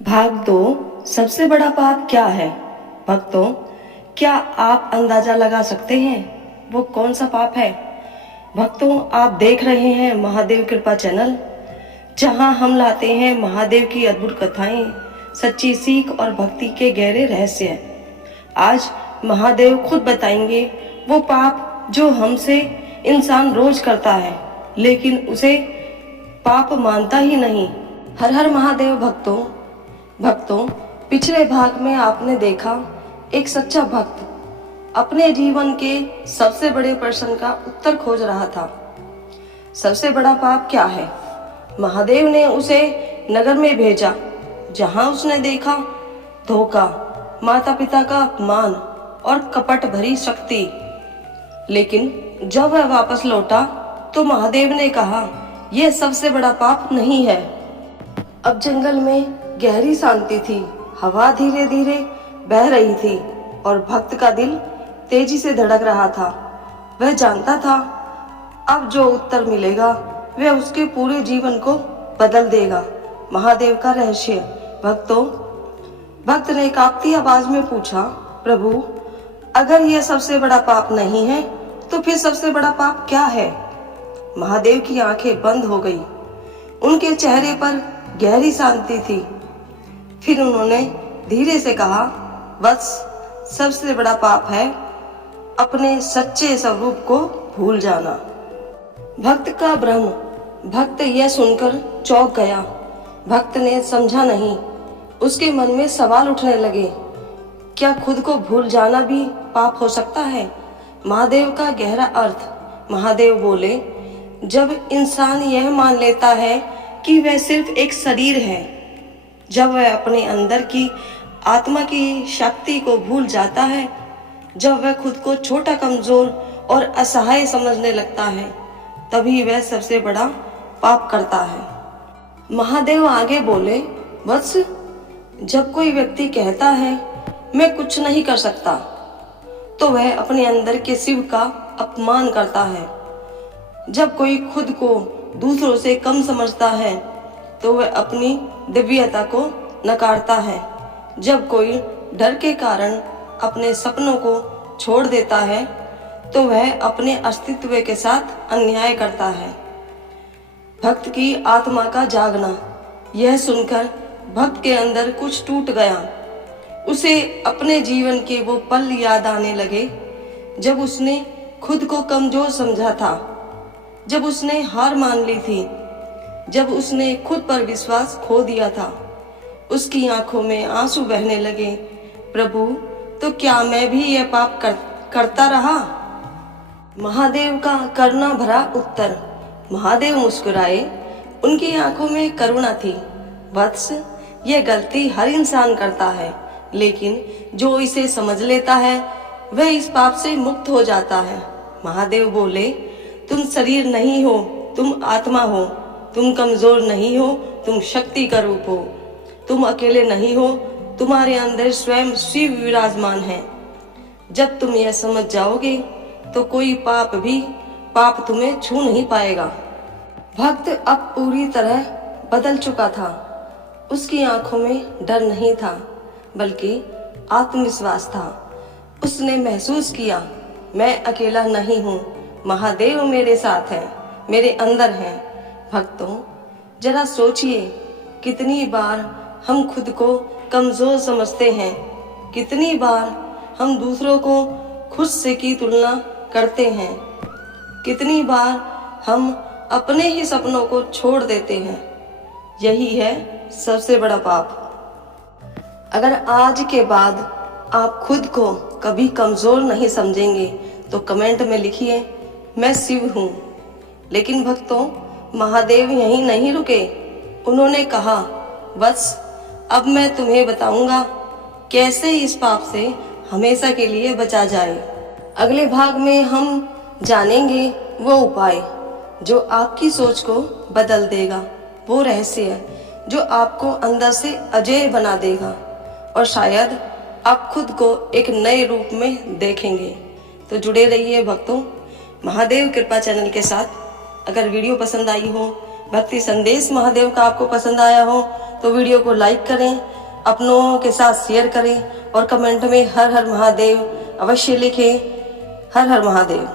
भाग दो। सबसे बड़ा पाप क्या है? भक्तों, क्या आप अंदाजा लगा सकते हैं वो कौन सा पाप है? भक्तों, आप देख रहे हैं महादेव कृपा चैनल, जहां हम लाते हैं महादेव की अद्भुत कथाएं, सच्ची सीख और भक्ति के गहरे रहस्य। आज महादेव खुद बताएंगे वो पाप जो हमसे इंसान रोज करता है, लेकिन उसे पाप मानता ही नहीं। हर हर महादेव। भक्तों, पिछले भाग में आपने देखा एक सच्चा भक्त अपने जीवन के सबसे बड़े प्रश्न का उत्तर खोज रहा था। सबसे बड़ा पाप क्या है? महादेव ने उसे नगर में भेजा, जहां उसने देखा धोखा, माता पिता का अपमान और कपट भरी शक्ति। लेकिन जब वह वापस लौटा तो महादेव ने कहा, यह सबसे बड़ा पाप नहीं है। अब जंगल में गहरी शांति थी, हवा धीरे धीरे बह रही थी और भक्त का दिल तेजी से धड़क रहा था। वह जानता था अब जो उत्तर मिलेगा वह उसके पूरे जीवन को बदल देगा। महादेव का रहस्य। भक्त ने कांपती आवाज में पूछा, प्रभु, अगर यह सबसे बड़ा पाप नहीं है तो फिर सबसे बड़ा पाप क्या है? महादेव की आंखें बंद हो गई। उनके चेहरे पर गहरी शांति थी। फिर उन्होंने धीरे से कहा, वत्स, सबसे बड़ा पाप है अपने सच्चे स्वरूप को भूल जाना। भक्त का भ्रम। भक्त यह सुनकर चौंक गया। भक्त ने समझा नहीं। उसके मन में सवाल उठने लगे, क्या खुद को भूल जाना भी पाप हो सकता है? महादेव का गहरा अर्थ। महादेव बोले, जब इंसान यह मान लेता है कि वह सिर्फ एक शरीर है, जब वह अपने अंदर की आत्मा की शक्ति को भूल जाता है, जब वह खुद को छोटा, कमजोर और असहाय समझने लगता है, तभी वह सबसे बड़ा पाप करता है। महादेव आगे बोले, वत्स, जब कोई व्यक्ति कहता है मैं कुछ नहीं कर सकता, तो वह अपने अंदर के शिव का अपमान करता है। जब कोई खुद को दूसरों से कम समझता है तो वह अपनी दिव्यता को नकारता है। जब कोई डर के कारण अपने सपनों को छोड़ देता है तो वह अपने अस्तित्व के साथ अन्याय करता है। भक्त की आत्मा का जागना। यह सुनकर भक्त के अंदर कुछ टूट गया। उसे अपने जीवन के वो पल याद आने लगे जब उसने खुद को कमजोर समझा था, जब उसने हार मान ली थी, जब उसने खुद पर विश्वास खो दिया था। उसकी आंखों में आंसू बहने लगे। प्रभु, तो क्या मैं भी यह पाप करता रहा? महादेव का करुणा भरा उत्तर। महादेव मुस्कुराए। उनकी आंखों में करुणा थी। वत्स, यह गलती हर इंसान करता है, लेकिन जो इसे समझ लेता है वह इस पाप से मुक्त हो जाता है। महादेव बोले, तुम शरीर नहीं हो, तुम आत्मा हो। तुम कमजोर नहीं हो, तुम शक्ति का रूप हो। तुम अकेले नहीं हो, तुम्हारे अंदर स्वयं शिव विराजमान है। जब तुम यह समझ जाओगे तो कोई पाप तुम्हें छू नहीं पाएगा। भक्त अब पूरी तरह बदल चुका था। उसकी आंखों में डर नहीं था, बल्कि आत्मविश्वास था। उसने महसूस किया, मैं अकेला नहीं हूँ, महादेव मेरे साथ है, मेरे अंदर है। भक्तों, जरा सोचिए, कितनी बार हम खुद को कमजोर समझते हैं, कितनी बार हम दूसरों को खुद से की तुलना करते हैं, कितनी बार हम अपने ही सपनों को छोड़ देते हैं। यही है सबसे बड़ा पाप। अगर आज के बाद आप खुद को कभी कमजोर नहीं समझेंगे तो कमेंट में लिखिए, मैं शिव हूँ। लेकिन भक्तों, महादेव यहीं नहीं रुके। उन्होंने कहा, बस अब मैं तुम्हें बताऊंगा कैसे इस पाप से हमेशा के लिए बचा जाए। अगले भाग में हम जानेंगे वो उपाय जो आपकी सोच को बदल देगा, वो रहस्य जो आपको अंदर से अजेय बना देगा और शायद आप खुद को एक नए रूप में देखेंगे। तो जुड़े रहिए भक्तों महादेव कृपा चैनल के साथ। अगर वीडियो पसंद आई हो, भक्ति संदेश महादेव का आपको पसंद आया हो, तो वीडियो को लाइक करें, अपनों के साथ शेयर करें और कमेंट में हर हर महादेव अवश्य लिखें। हर हर महादेव।